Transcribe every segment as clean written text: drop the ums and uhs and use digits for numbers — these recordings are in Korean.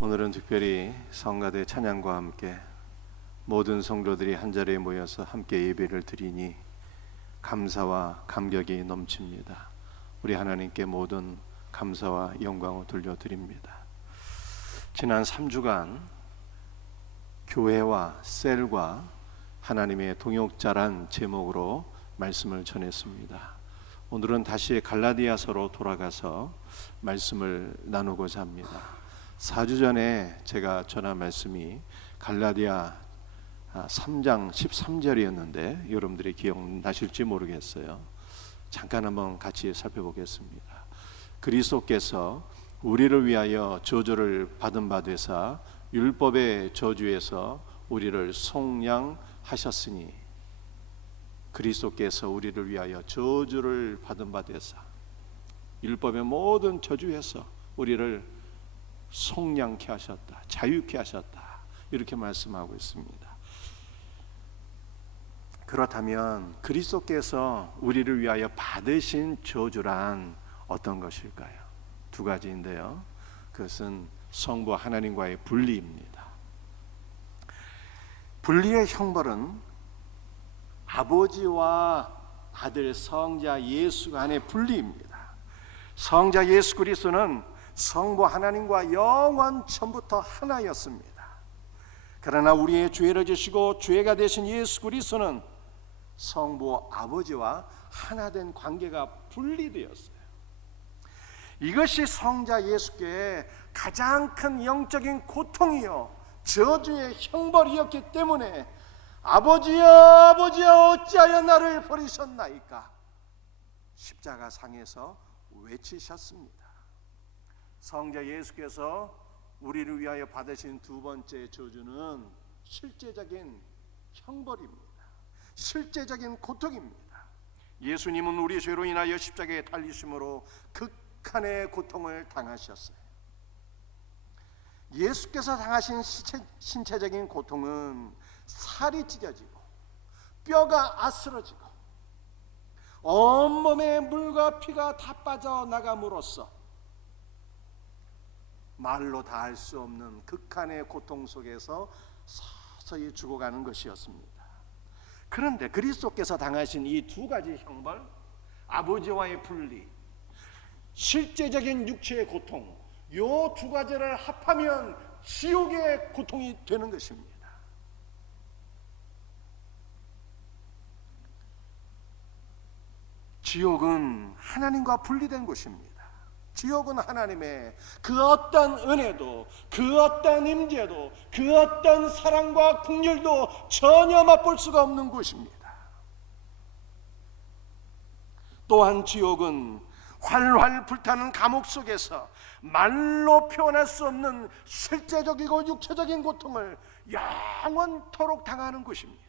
오늘은 특별히 성가대 찬양과 함께 모든 성도들이 한자리에 모여서 함께 예배를 드리니 감사와 감격이 넘칩니다. 우리 하나님께 모든 감사와 영광을 돌려드립니다. 지난 3주간 교회와 셀과 하나님의 동역자란 제목으로 말씀을 전했습니다. 오늘은 다시 갈라디아서로 돌아가서 말씀을 나누고자 합니다. 4주 전에 제가 전한 말씀이 갈라디아 3장 13절이었는데 여러분들이 기억나실지 모르겠어요. 잠깐 한번 같이 살펴보겠습니다. 그리스도께서 우리를 위하여 저주를 받은 바 되사 율법의 저주에서 우리를 속량하셨으니, 그리스도께서 우리를 위하여 저주를 받은 바 되사 율법의 모든 저주에서 우리를 속량케 하셨다, 자유케 하셨다, 이렇게 말씀하고 있습니다. 그렇다면 그리스도께서 우리를 위하여 받으신 저주란 어떤 것일까요? 두 가지인데요. 그것은 성부 하나님과의 분리입니다. 분리의 형벌은 아버지와 아들 성자 예수 간의 분리입니다. 성자 예수 그리스도는 성부 하나님과 영원 전부터 하나였습니다. 그러나 우리의 죄를 지시고 죄가 되신 예수 그리스도는 성부 아버지와 하나된 관계가 분리되었어요. 이것이 성자 예수께 가장 큰 영적인 고통이요 저주의 형벌이었기 때문에 아버지여 아버지여 어찌하여 나를 버리셨나이까 십자가 상에서 외치셨습니다. 성자 예수께서 우리를 위하여 받으신 두 번째 저주는 실제적인 형벌입니다. 실제적인 고통입니다. 예수님은 우리 죄로 인하여 십자가에 달리심으로 극한의 고통을 당하셨어요. 예수께서 당하신 신체적인 고통은 살이 찢어지고 뼈가 아스러지고 온몸에 물과 피가 다 빠져나감으로써 말로 다 할 수 없는 극한의 고통 속에서 서서히 죽어가는 것이었습니다. 그런데 그리스도께서 당하신 이 두 가지 형벌, 아버지와의 분리, 실제적인 육체의 고통, 이 두 가지를 합하면 지옥의 고통이 되는 것입니다. 지옥은 하나님과 분리된 곳입니다. 지옥은 하나님의 그 어떤 은혜도, 그 어떤 임재도, 그 어떤 사랑과 긍휼도 전혀 맛볼 수가 없는 곳입니다. 또한 지옥은 활활 불타는 감옥 속에서 말로 표현할 수 없는 실제적이고 육체적인 고통을 영원토록 당하는 곳입니다.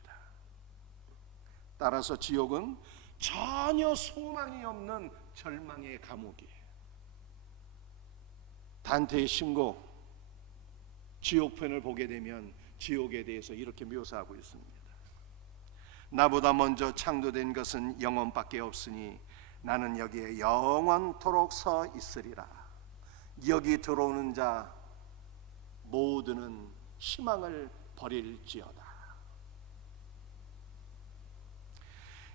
따라서 지옥은 전혀 소망이 없는 절망의 감옥이에요. 단테의 신곡 지옥편을 보게 되면 지옥에 대해서 이렇게 묘사하고 있습니다. 나보다 먼저 창조된 것은 영원밖에 없으니 나는 여기에 영원토록 서 있으리라. 여기 들어오는 자 모두는 희망을 버릴지어다.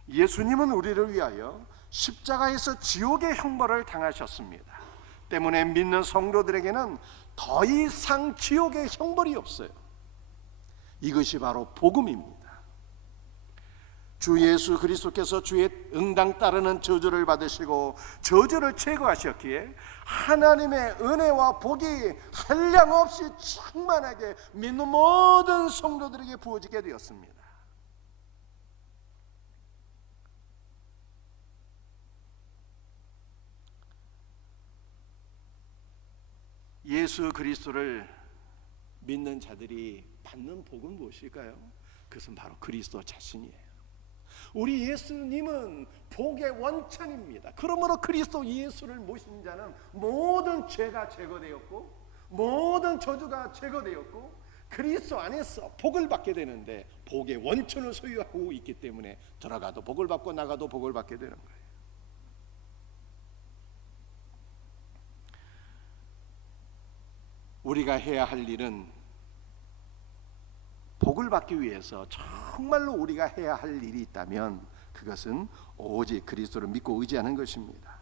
예수님은 우리를 위하여 십자가에서 지옥의 형벌을 당하셨습니다. 때문에 믿는 성도들에게는 더 이상 지옥의 형벌이 없어요. 이것이 바로 복음입니다. 주 예수 그리스도께서 주의 응당 따르는 저주를 받으시고 저주를 제거하셨기에 하나님의 은혜와 복이 한량없이 충만하게 믿는 모든 성도들에게 부어지게 되었습니다. 예수 그리스도를 믿는 자들이 받는 복은 무엇일까요? 그것은 바로 그리스도 자신이에요. 우리 예수님은 복의 원천입니다. 그러므로 그리스도 예수를 모신 자는 모든 죄가 제거되었고 모든 저주가 제거되었고 그리스도 안에서 복을 받게 되는데 복의 원천을 소유하고 있기 때문에 들어가도 복을 받고 나가도 복을 받게 되는 거예요. 우리가 해야 할 일은 복을 받기 위해서 정말로 우리가 해야 할 일이 있다면 그것은 오직 그리스도를 믿고 의지하는 것입니다.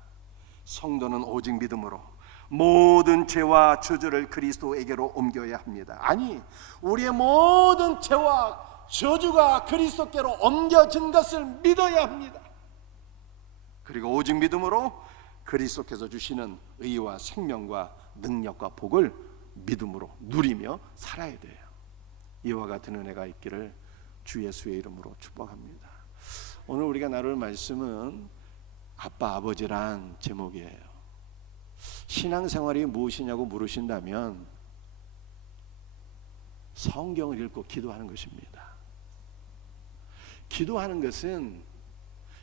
성도는 오직 믿음으로 모든 죄와 저주를 그리스도에게로 옮겨야 합니다. 아니, 우리의 모든 죄와 저주가 그리스도께로 옮겨진 것을 믿어야 합니다. 그리고 오직 믿음으로 그리스도께서 주시는 의와 생명과 능력과 복을 믿음으로 누리며 살아야 돼요. 이와 같은 은혜가 있기를 주 예수의 이름으로 축복합니다. 오늘 우리가 나눌 말씀은 아빠 아버지란 제목이에요. 신앙생활이 무엇이냐고 물으신다면 성경을 읽고 기도하는 것입니다. 기도하는 것은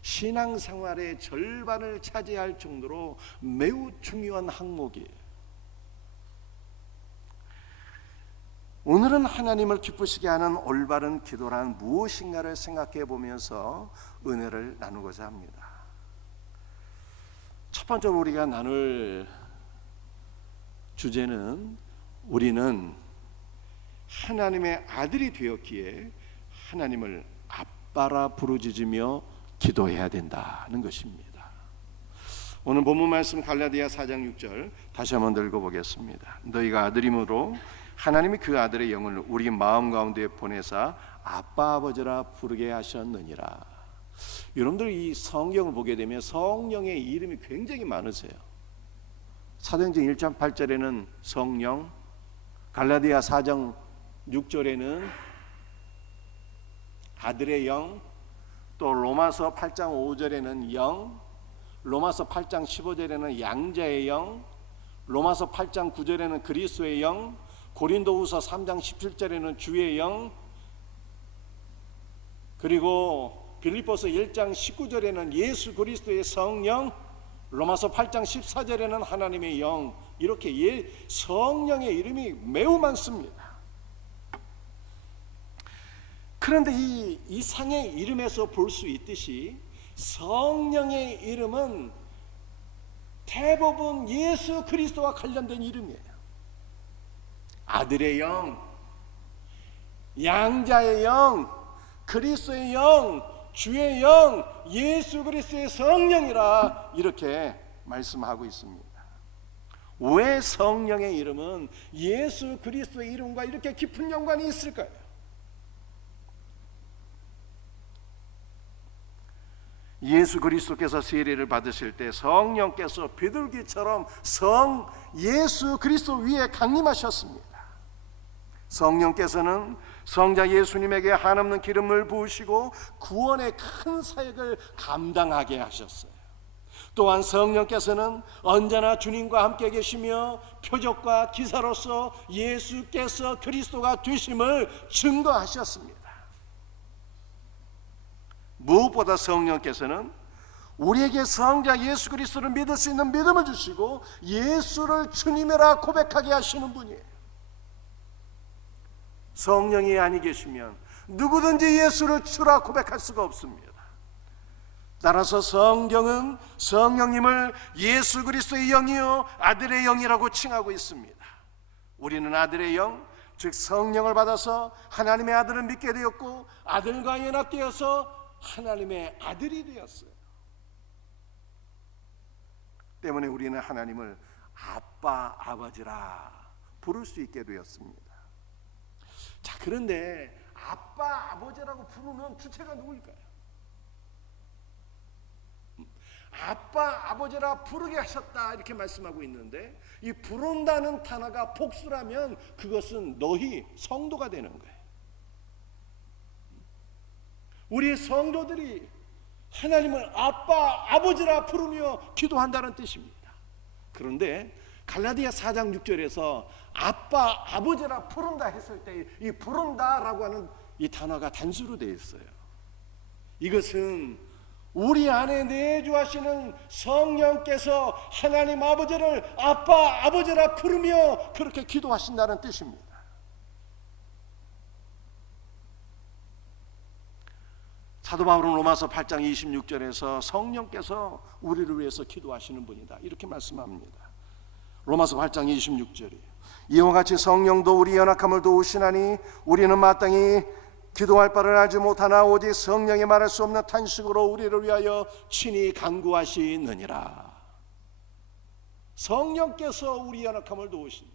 신앙생활의 절반을 차지할 정도로 매우 중요한 항목이에요. 오늘은 하나님을 기쁘시게 하는 올바른 기도란 무엇인가를 생각해 보면서 은혜를 나누고자 합니다. 첫 번째로 우리가 나눌 주제는 우리는 하나님의 아들이 되었기에 하나님을 아빠라 부르짖으며 기도해야 된다는 것입니다. 오늘 본문 말씀 갈라디아 4장 6절 다시 한번 읽어보겠습니다. 너희가 아들이므로 하나님이 그 아들의 영을 우리 마음 가운데 보내사 아빠 아버지라 부르게 하셨느니라. 여러분들 이 성경을 보게 되면 성령의 이름이 굉장히 많으세요. 사도행전 1장 8절에는 성령, 갈라디아 4장 6절에는 아들의 영, 또 로마서 8장 5절에는 영, 로마서 8장 15절에는 양자의 영, 로마서 8장 9절에는 그리스도의 영, 고린도후서 3장 17절에는 주의 영, 그리고 빌립보서 1장 19절에는 예수 그리스도의 성령, 로마서 8장 14절에는 하나님의 영, 이렇게 성령의 이름이 매우 많습니다. 그런데 이 상의 이름에서 볼 수 있듯이 성령의 이름은 대부분 예수 그리스도와 관련된 이름이에요. 아들의 영, 양자의 영, 그리스도의 영, 주의 영, 예수 그리스도의 성령이라 이렇게 말씀하고 있습니다. 왜 성령의 이름은 예수 그리스도의 이름과 이렇게 깊은 연관이 있을까요? 예수 그리스도께서 세례를 받으실 때 성령께서 비둘기처럼 예수 그리스도 위에 강림하셨습니다. 성령께서는 성자 예수님에게 한없는 기름을 부으시고 구원의 큰 사역을 감당하게 하셨어요. 또한 성령께서는 언제나 주님과 함께 계시며 표적과 기사로서 예수께서 그리스도가 되심을 증거하셨습니다. 무엇보다 성령께서는 우리에게 성자 예수 그리스도를 믿을 수 있는 믿음을 주시고 예수를 주님이라 고백하게 하시는 분이에요. 성령이 아니 계시면 누구든지 예수를 주라 고백할 수가 없습니다. 따라서 성경은 성령님을 예수 그리스도의 영이요 아들의 영이라고 칭하고 있습니다. 우리는 아들의 영, 즉 성령을 받아서 하나님의 아들을 믿게 되었고 아들과 연합되어서 하나님의 아들이 되었어요. 때문에 우리는 하나님을 아빠, 아버지라 부를 수 있게 되었습니다. 자, 그런데 아빠, 아버지라고 부르는 주체가 누구일까요? 아빠, 아버지라 부르게 하셨다 이렇게 말씀하고 있는데 이 부른다는 단어가 복수라면 그것은 너희 성도가 되는 거예요. 우리 성도들이 하나님을 아빠, 아버지라 부르며 기도한다는 뜻입니다. 그런데 갈라디아 4장 6절에서 아빠, 아버지라 부른다 했을 때 이 부른다라고 하는 이 단어가 단수로 되어 있어요. 이것은 우리 안에 내주하시는 성령께서 하나님 아버지를 아빠, 아버지라 부르며 그렇게 기도하신다는 뜻입니다. 사도 바울은 로마서 8장 26절에서 성령께서 우리를 위해서 기도하시는 분이다 이렇게 말씀합니다. 로마서 8장 26절에 이와 같이 성령도 우리 연약함을 도우시나니 우리는 마땅히 기도할 바를 알지 못하나 오직 성령이 말할 수 없는 탄식으로 우리를 위하여 친히 간구하시느니라. 성령께서 우리 연약함을 도우신다.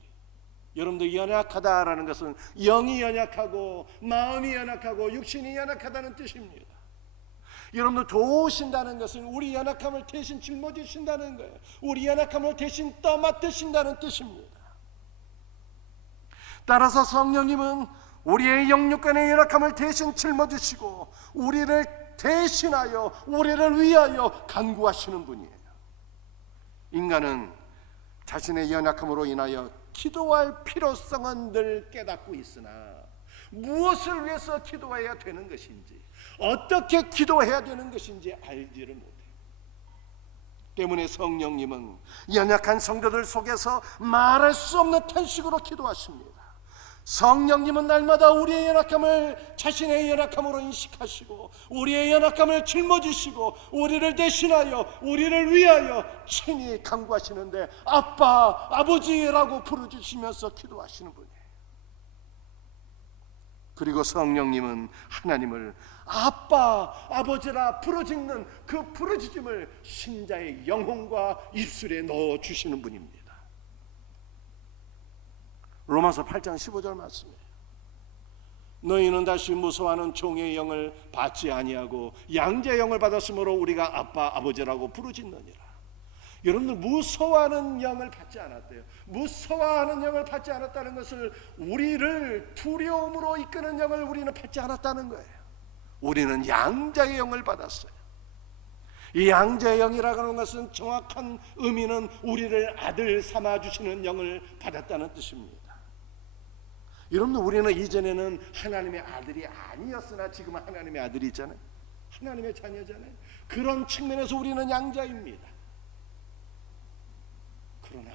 여러분들 연약하다라는 것은 영이 연약하고 마음이 연약하고 육신이 연약하다는 뜻입니다. 여러분들 도우신다는 것은 우리 연약함을 대신 짊어지신다는 거예요. 우리 연약함을 대신 떠맡으신다는 뜻입니다. 따라서 성령님은 우리의 영육간의 연약함을 대신 짊어지시고 우리를 대신하여 우리를 위하여 간구하시는 분이에요. 인간은 자신의 연약함으로 인하여 기도할 필요성은 늘 깨닫고 있으나 무엇을 위해서 기도해야 되는 것인지, 어떻게 기도해야 되는 것인지 알지를 못해요. 때문에 성령님은 연약한 성도들 속에서 말할 수 없는 탄식으로 기도하십니다. 성령님은 날마다 우리의 연약함을 자신의 연약함으로 인식하시고 우리의 연약함을 짊어지시고 우리를 대신하여 우리를 위하여 친히 간구하시는데 아빠, 아버지라고 부르짖으면서 기도하시는 분이에요. 그리고 성령님은 하나님을 아빠, 아버지라 부르짖는 그 부르짖음을 신자의 영혼과 입술에 넣어주시는 분입니다. 로마서 8장 15절 말씀이에요. 너희는 다시 무서워하는 종의 영을 받지 아니하고 양자의 영을 받았으므로 우리가 아빠, 아버지라고 부르짖느니라. 여러분들 무서워하는 영을 받지 않았대요. 무서워하는 영을 받지 않았다는 것을 우리를 두려움으로 이끄는 영을 우리는 받지 않았다는 거예요. 우리는 양자의 영을 받았어요. 이 양자의 영이라고 하는 것은 정확한 의미는 우리를 아들 삼아주시는 영을 받았다는 뜻입니다. 여러분들 우리는 이전에는 하나님의 아들이 아니었으나 지금은 하나님의 아들이 있잖아요. 하나님의 자녀잖아요. 그런 측면에서 우리는 양자입니다. 그러나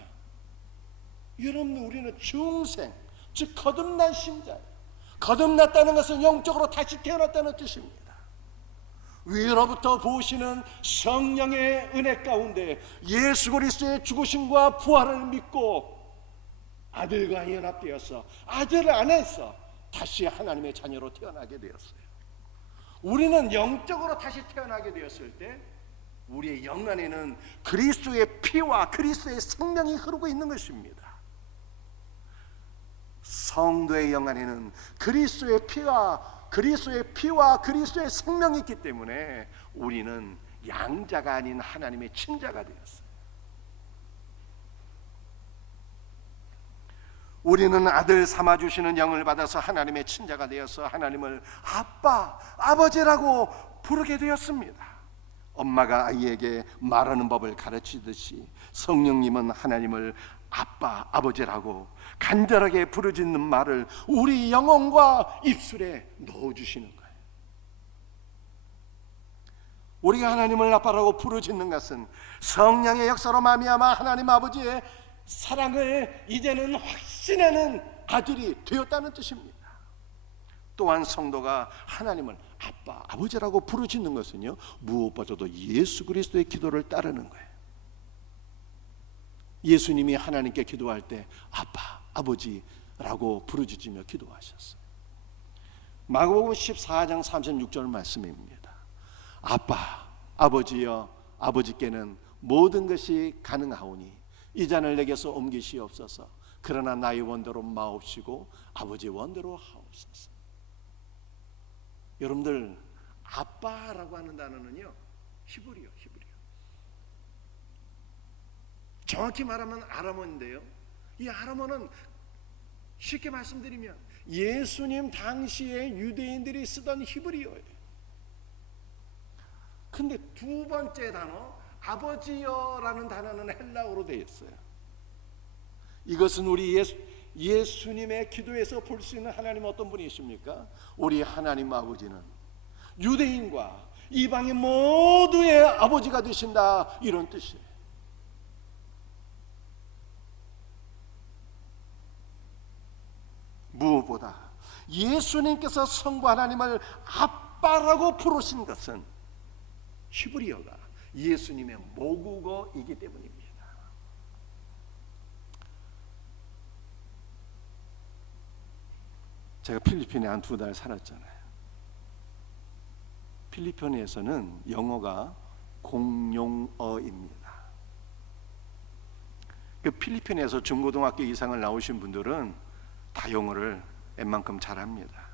여러분 우리는 중생, 즉 거듭난 신자예요. 거듭났다는 것은 영적으로 다시 태어났다는 뜻입니다. 위로부터 부으시는 성령의 은혜 가운데 예수 그리스도의 죽으심과 부활을 믿고 아들과 연합되어서 아들 안에서 다시 하나님의 자녀로 태어나게 되었어요. 우리는 영적으로 다시 태어나게 되었을 때 우리의 영 안에는 그리스도의 피와 그리스도의 생명이 흐르고 있는 것입니다. 성도의 영 안에는 그리스도의 피와 그리스도의 생명이 있기 때문에 우리는 양자가 아닌 하나님의 친자가 되었어요. 우리는 아들 삼아주시는 영을 받아서 하나님의 친자가 되어서 하나님을 아빠, 아버지라고 부르게 되었습니다. 엄마가 아이에게 말하는 법을 가르치듯이 성령님은 하나님을 아빠, 아버지라고 간절하게 부르짖는 말을 우리 영혼과 입술에 넣어주시는 거예요. 우리가 하나님을 아빠라고 부르짖는 것은 성령의 역사로 말미암아 하나님 아버지의 사랑을 이제는 확신하는 아들이 되었다는 뜻입니다. 또한 성도가 하나님을 아빠, 아버지라고 부르짖는 것은요, 무엇보다도 예수 그리스도의 기도를 따르는 거예요. 예수님이 하나님께 기도할 때 아빠, 아버지라고 부르짖으며 기도하셨어요. 마가복음 14장 36절 말씀입니다. 아빠, 아버지여, 아버지께는 모든 것이 가능하오니 이 잔을 내게서 옮기시옵소서. 그러나 나의 원대로 마옵시고 아버지의 원대로 하옵소서. 여러분들 아빠라고 하는 단어는요 히브리어. 정확히 말하면 아람어인데요, 이 아람어는 쉽게 말씀드리면 예수님 당시에 유대인들이 쓰던 히브리어예요. 근데 두 번째 단어 아버지여라는 단어는 헬라어로 되어 있어요. 이것은 우리 예수님의 기도에서 볼 수 있는 하나님 어떤 분이십니까? 우리 하나님 아버지는 유대인과 이방인 모두의 아버지가 되신다, 이런 뜻이에요. 무엇보다 예수님께서 성부 하나님을 아빠라고 부르신 것은 히브리어가 예수님의 모국어이기 때문입니다. 제가 필리핀에 한 2달 살았잖아요. 필리핀에서는 영어가 공용어입니다. 그 필리핀에서 중고등학교 이상을 나오신 분들은 다 영어를 웬만큼 잘합니다.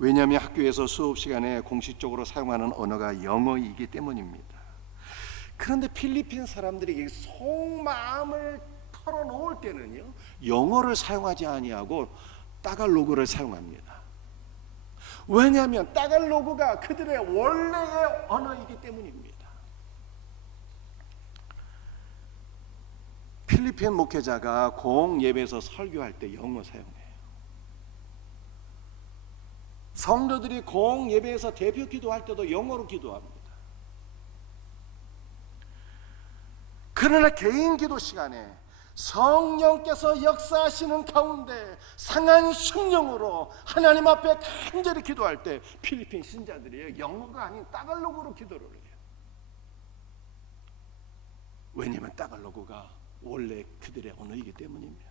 왜냐하면 학교에서 수업 시간에 공식적으로 사용하는 언어가 영어이기 때문입니다. 그런데 필리핀 사람들이 속마음을 털어놓을 때는요, 영어를 사용하지 아니하고 따갈로그를 사용합니다. 왜냐하면 따갈로그가 그들의 원래의 언어이기 때문입니다. 필리핀 목회자가 공예배에서 설교할 때 영어 사용해요. 성도들이 공예배에서 대표 기도할 때도 영어로 기도합니다. 그러나 개인 기도 시간에 성령께서 역사하시는 가운데 상한 심령으로 하나님 앞에 간절히 기도할 때 필리핀 신자들이 영어가 아닌 따갈로그로 기도를 해요. 왜냐하면 따갈로그가 원래 그들의 언어이기 때문입니다.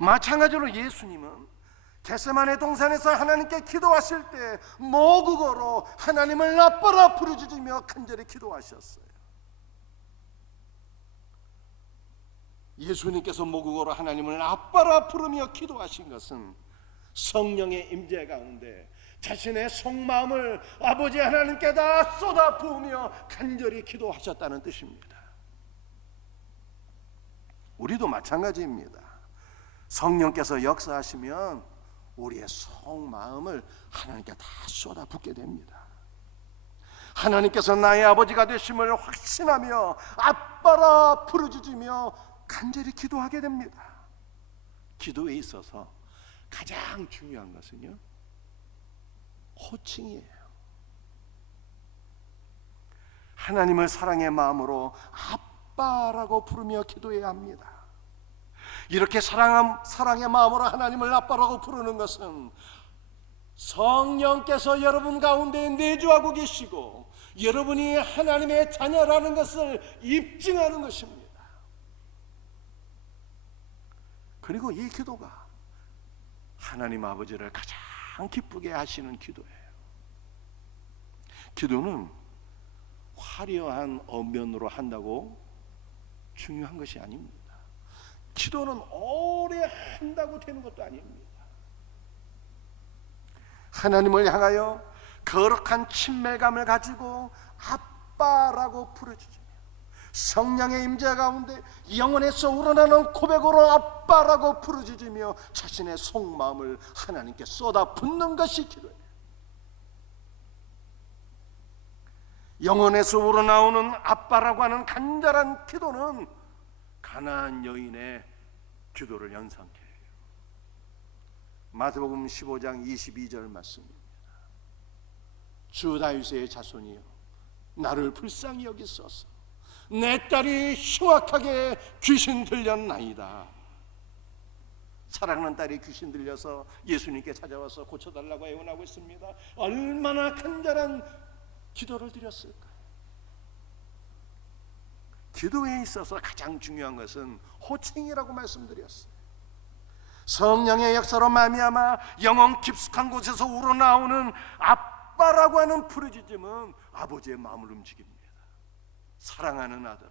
마찬가지로 예수님은 겟세마네 동산에서 하나님께 기도하실 때 모국어로 하나님을 아빠라 부르짖으며 간절히 기도하셨어요. 예수님께서 모국어로 하나님을 아빠라 부르며 기도하신 것은 성령의 임재 가운데 자신의 속마음을 아버지 하나님께 다 쏟아 부으며 간절히 기도하셨다는 뜻입니다. 우리도 마찬가지입니다. 성령께서 역사하시면 우리의 속마음을 하나님께 다 쏟아붓게 됩니다. 하나님께서 나의 아버지가 되심을 확신하며 아빠라 부르짖으며 간절히 기도하게 됩니다. 기도에 있어서 가장 중요한 것은요, 호칭이에요. 하나님을 사랑의 마음으로 아빠라고 부르며 기도해야 합니다. 이렇게 사랑의 마음으로 하나님을 아빠라고 부르는 것은 성령께서 여러분 가운데 내주하고 계시고 여러분이 하나님의 자녀라는 것을 입증하는 것입니다. 그리고 이 기도가 하나님 아버지를 가장 기쁘게 하시는 기도예요. 기도는 화려한 언변으로 한다고 중요한 것이 아닙니다. 기도는 오래 한다고 되는 것도 아닙니다. 하나님을 향하여 거룩한 친밀감을 가지고 아빠라고 부르짖으며 성령의 임재 가운데 영혼에서 우러나는 고백으로 아빠라고 부르짖으며 자신의 속마음을 하나님께 쏟아붓는 것이 기도예요. 영혼에서 우러나오는 아빠라고 하는 간절한 기도는 가나안 여인의 기도를 연상케 해요. 마태복음 15장 22절 말씀입니다. 주 다윗의 자손이여 나를 불쌍히 여기소서. 내 딸이 흉악하게 귀신 들렸나이다. 사랑하는 딸이 귀신 들려서 예수님께 찾아와서 고쳐달라고 애원하고 있습니다. 얼마나 간절한 기도를 드렸을까요? 기도에 있어서 가장 중요한 것은 호칭이라고 말씀드렸어요. 성령의 역사로 말미암아 영혼 깊숙한 곳에서 우러나오는 아빠라고 하는 부르짖음은 아버지의 마음을 움직입니다. 사랑하는 아들아,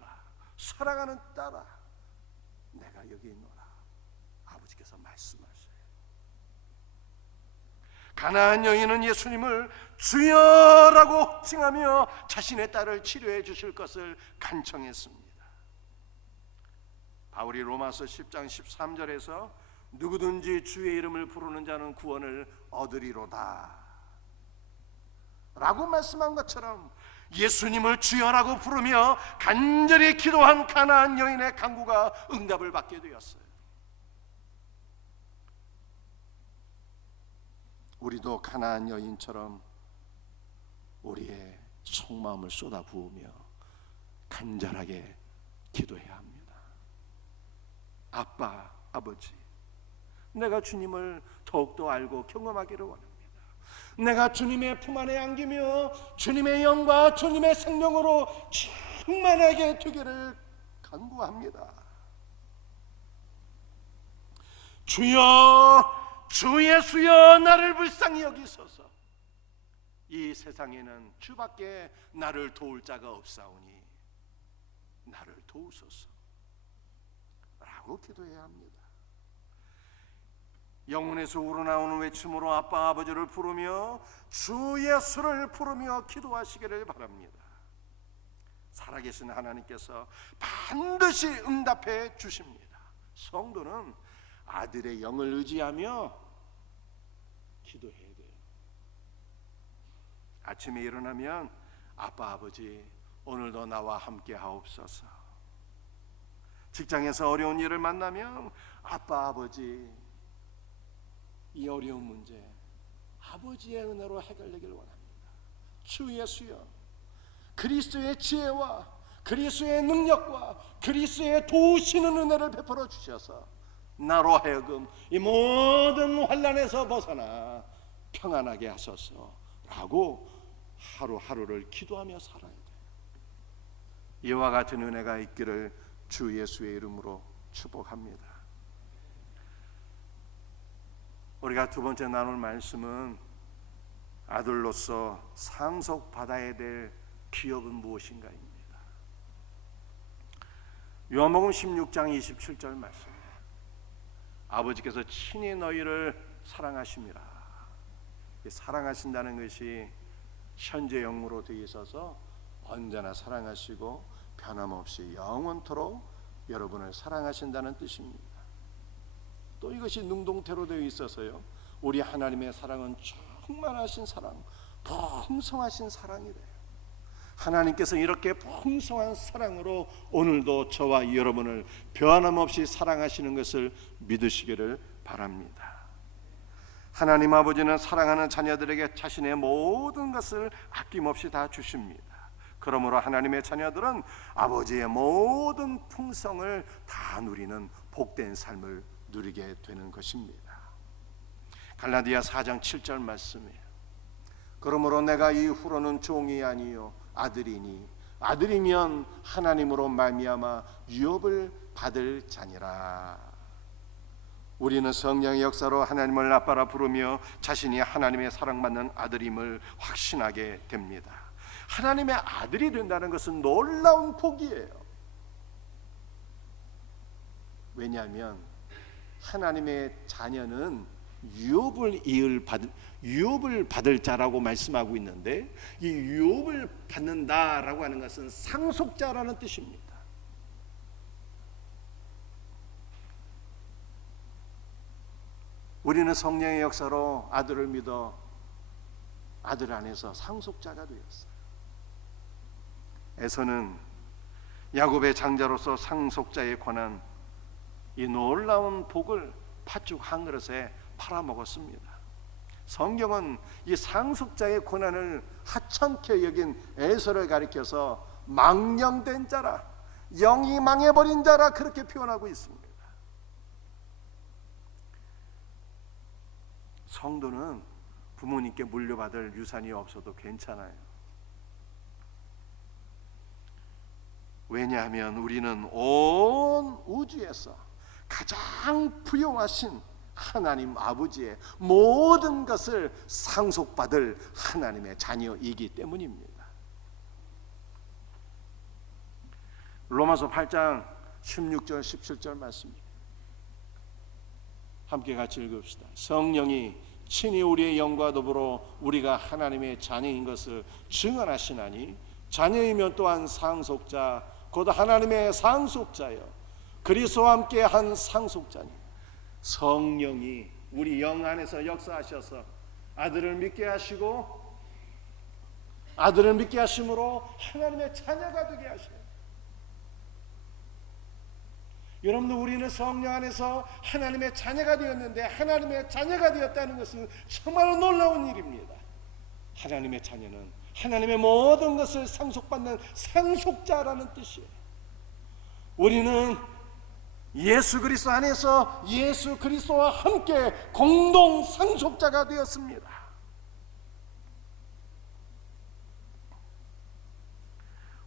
사랑하는 딸아, 내가 여기 있노라. 아버지께서 말씀하세요. 가나안 여인은 예수님을 주여라고 호칭하며 자신의 딸을 치료해 주실 것을 간청했습니다. 바울이 로마서 10장 13절에서 누구든지 주의 이름을 부르는 자는 구원을 얻으리로다 라고 말씀한 것처럼 예수님을 주여라고 부르며 간절히 기도한 가나안 여인의 간구가 응답을 받게 되었어요. 우리도 가나안 여인처럼 우리의 속마음을 쏟아부으며 간절하게 기도해야 합니다. 아빠, 아버지, 내가 주님을 더욱더 알고 경험하기를 원합니다. 내가 주님의 품 안에 안기며 주님의 영과 주님의 생명으로 충만하게 되기를 간구합니다. 주여 주 예수여 나를 불쌍히 여기소서. 이 세상에는 주밖에 나를 도울 자가 없사오니 나를 도우소서 라고 기도해야 합니다. 영혼에서 우러나오는 외침으로 아빠 아버지를 부르며 주 예수를 부르며 기도하시기를 바랍니다. 살아계신 하나님께서 반드시 응답해 주십니다. 성도는 아들의 영을 의지하며 기도해야 돼요. 아침에 일어나면 아빠 아버지 오늘도 나와 함께 하옵소서. 직장에서 어려운 일을 만나면 아빠 아버지 이 어려운 문제 아버지의 은혜로 해결되길 원합니다. 주 예수여 그리스도의 지혜와 그리스도의 능력과 그리스도의 도우시는 은혜를 베풀어 주셔서 나로 하여금 이 모든 환난에서 벗어나 평안하게 하소서라고 하루하루를 기도하며 살아야 돼요. 이와 같은 은혜가 있기를 주 예수의 이름으로 축복합니다. 우리가 두 번째 나눌 말씀은 아들로서 상속받아야 될 기업은 무엇인가입니다. 요한복음 16장 27절 말씀입니다. 아버지께서 친히 너희를 사랑하심이라. 사랑하신다는 것이 현재 영으로 되어 있어서 언제나 사랑하시고 변함없이 영원토록 여러분을 사랑하신다는 뜻입니다. 또 이것이 능동태로 되어 있어서요, 우리 하나님의 사랑은 충만하신 사랑, 풍성하신 사랑이래요. 하나님께서 이렇게 풍성한 사랑으로 오늘도 저와 여러분을 변함없이 사랑하시는 것을 믿으시기를 바랍니다. 하나님 아버지는 사랑하는 자녀들에게 자신의 모든 것을 아낌없이 다 주십니다. 그러므로 하나님의 자녀들은 아버지의 모든 풍성을 다 누리는 복된 삶을 누리게 되는 것입니다. 갈라디아 4장 7절 말씀이에요. 그러므로 내가 이후로는 종이 아니요 아들이니 아들이면 하나님으로 말미암아 유업을 받을 자니라. 우리는 성령의 역사로 하나님을 아빠라 부르며 자신이 하나님의 사랑받는 아들임을 확신하게 됩니다. 하나님의 아들이 된다는 것은 놀라운 복이에요. 왜냐하면 하나님의 자녀는 유업을 받을 자라고 말씀하고 있는데, 이 유업을 받는다라고 하는 것은 상속자라는 뜻입니다. 우리는 성령의 역사로 아들을 믿어 아들 안에서 상속자가 되었어요. 에서는 야곱의 장자로서 상속자의 권한, 이 놀라운 복을 팥죽 한 그릇에 팔아먹었습니다. 성경은 이 상속자의 고난을 하찮게 여긴 에서를 가리켜서 망령된 자라, 영이 망해버린 자라 그렇게 표현하고 있습니다. 성도는 부모님께 물려받을 유산이 없어도 괜찮아요. 왜냐하면 우리는 온 우주에서 가장 부유하신 하나님 아버지의 모든 것을 상속받을 하나님의 자녀이기 때문입니다. 로마서 8장 16절 17절 말씀입니다. 함께 같이 읽읍시다. 성령이 친히 우리의 영과 더불어 우리가 하나님의 자녀인 것을 증언하시나니 자녀이면 또한 상속자 곧 하나님의 상속자여 그리스도와 함께 한 상속자니. 성령이 우리 영 안에서 역사하셔서 아들을 믿게 하시고 아들을 믿게 하심으로 하나님의 자녀가 되게 하셔요. 여러분들, 우리는 성령 안에서 하나님의 자녀가 되었는데, 하나님의 자녀가 되었다는 것은 정말 놀라운 일입니다. 하나님의 자녀는 하나님의 모든 것을 상속받는 상속자라는 뜻이에요. 우리는 예수 그리스도 안에서 예수 그리스도와 함께 공동 상속자가 되었습니다.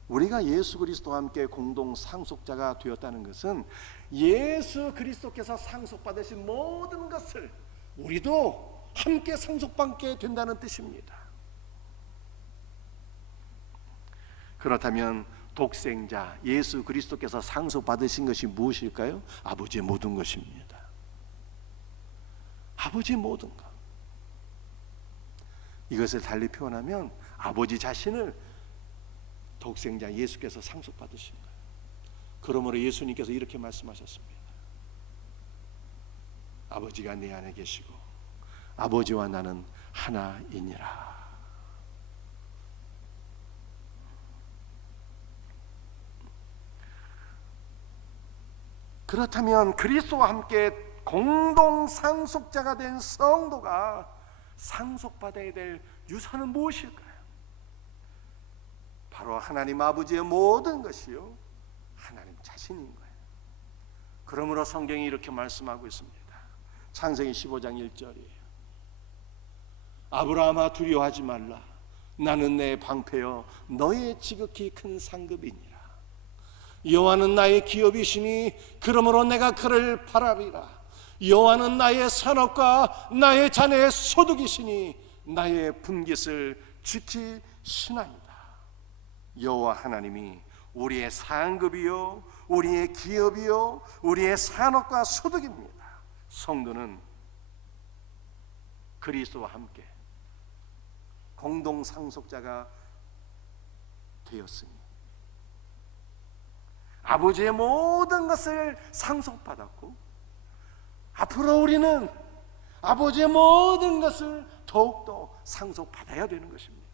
우리가 예수 그리스도와 함께 공동 상속자가 되었다는 것은 예수 그리스도께서 상속받으신 모든 것을 우리도 함께 상속받게 된다는 뜻입니다. 그렇다면 독생자 예수 그리스도께서 상속받으신 것이 무엇일까요? 아버지의 모든 것입니다. 아버지의 모든 것. 이것을 달리 표현하면 아버지 자신을 독생자 예수께서 상속받으신 거예요. 그러므로 예수님께서 이렇게 말씀하셨습니다. 아버지가 내 안에 계시고 아버지와 나는 하나이니라. 그렇다면 그리스도와 함께 공동 상속자가 된 성도가 상속받아야 될 유산은 무엇일까요? 바로 하나님 아버지의 모든 것이요 하나님 자신인 거예요. 그러므로 성경이 이렇게 말씀하고 있습니다. 창세기 15장 1절이에요. 아브라함아 두려워하지 말라. 나는 내 방패여 너의 지극히 큰 상급이니라. 여호와는 나의 기업이시니 그러므로 내가 그를 바라리라. 여호와는 나의 산업과 나의 자네의 소득이시니 나의 분깃을 지키시나이다. 여호와 하나님이 우리의 상급이요 우리의 기업이요 우리의 산업과 소득입니다. 성도는 그리스도와 함께 공동 상속자가 되었으니 아버지의 모든 것을 상속받았고 앞으로 우리는 아버지의 모든 것을 더욱더 상속받아야 되는 것입니다.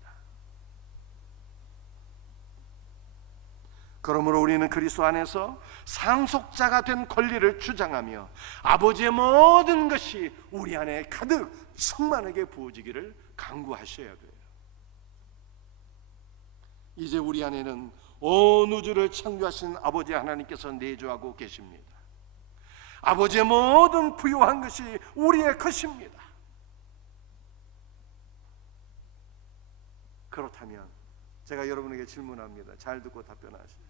그러므로 우리는 그리스도 안에서 상속자가 된 권리를 주장하며 아버지의 모든 것이 우리 안에 가득 충만하게 부어지기를 간구하셔야 돼요. 이제 우리 안에는 온 우주를 창조하신 아버지 하나님께서 내주하고 계십니다. 아버지의 모든 부유한 것이 우리의 것입니다. 그렇다면 제가 여러분에게 질문합니다. 잘 듣고 답변하세요.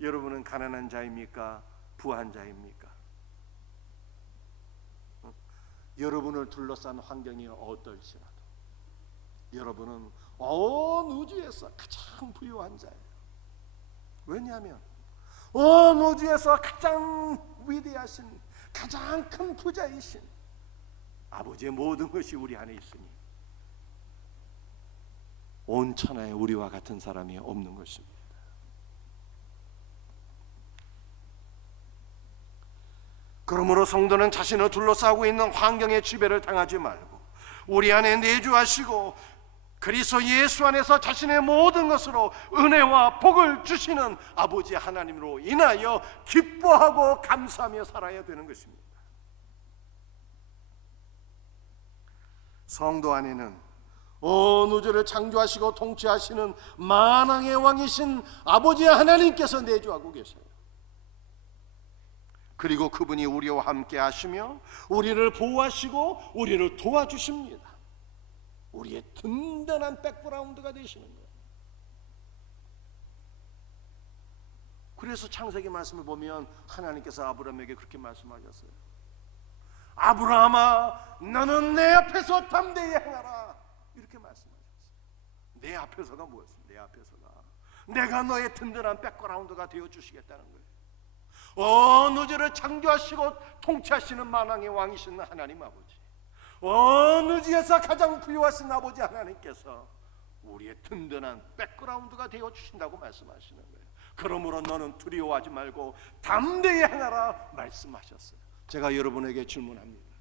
여러분은 가난한 자입니까? 부한 자입니까? 여러분을 둘러싼 환경이 어떨지라도 여러분은 온 우주에서 가장 부유한 자예요. 왜냐하면 온 우주에서 가장 위대하신 가장 큰 부자이신 아버지의 모든 것이 우리 안에 있으니 온 천하에 우리와 같은 사람이 없는 것입니다. 그러므로 성도는 자신을 둘러싸고 있는 환경의 지배를 당하지 말고 우리 안에 내주하시고 그리스도 예수 안에서 자신의 모든 것으로 은혜와 복을 주시는 아버지 하나님으로 인하여 기뻐하고 감사하며 살아야 되는 것입니다. 성도 안에는 온 우주를 창조하시고 통치하시는 만왕의 왕이신 아버지 하나님께서 내주하고 계세요. 그리고 그분이 우리와 함께 하시며 우리를 보호하시고 우리를 도와주십니다. 우리의 든든한 백그라운드가 되시는 거예요. 그래서 창세기 말씀을 보면 하나님께서 아브라함에게 그렇게 말씀하셨어요. 아브라함아 너는 내 앞에서 담대히 행하라. 이렇게 말씀하셨어요. 내 앞에서가 뭐였어요? 내 앞에서가 내가 너의 든든한 백그라운드가 되어주시겠다는 거예요. 온 우주를 창조하시고 통치하시는 만왕의 왕이신 하나님 아버지, 온 우주에서 가장 부유하신 아버지 하나님께서 우리의 든든한 백그라운드가 되어주신다고 말씀하시는 거예요. 그러므로 너는 두려워하지 말고 담대히 행하라 말씀하셨어요. 제가 여러분에게 질문합니다.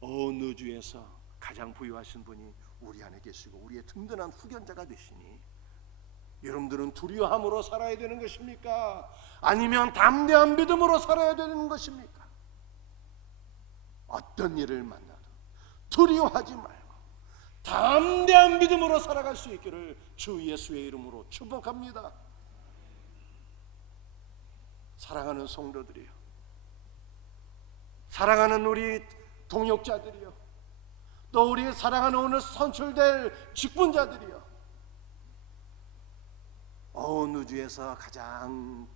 온 우주에서 가장 부유하신 분이 우리 안에 계시고 우리의 든든한 후견자가 되시니 여러분들은 두려움으로 살아야 되는 것입니까? 아니면 담대한 믿음으로 살아야 되는 것입니까? 어떤 일을 만나도 두려워하지 말고 담대한 믿음으로 살아갈 수 있기를 주 예수의 이름으로 축복합니다. 사랑하는 성도들이요, 사랑하는 우리 동역자들이요, 또 우리 사랑하는 오늘 선출될 직분자들이요, 온 우주에서 가장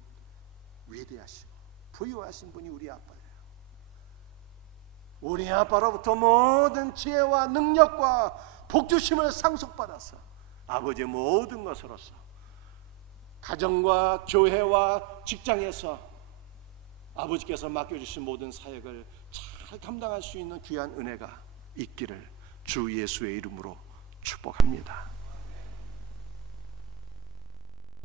위대하시고 부유하신 분이 우리 아빠예요. 우리 아빠로부터 모든 지혜와 능력과 복주심을 상속받아서 아버지의 모든 것으로서 가정과 교회와 직장에서 아버지께서 맡겨주신 모든 사역을 잘 감당할 수 있는 귀한 은혜가 있기를 주 예수의 이름으로 축복합니다.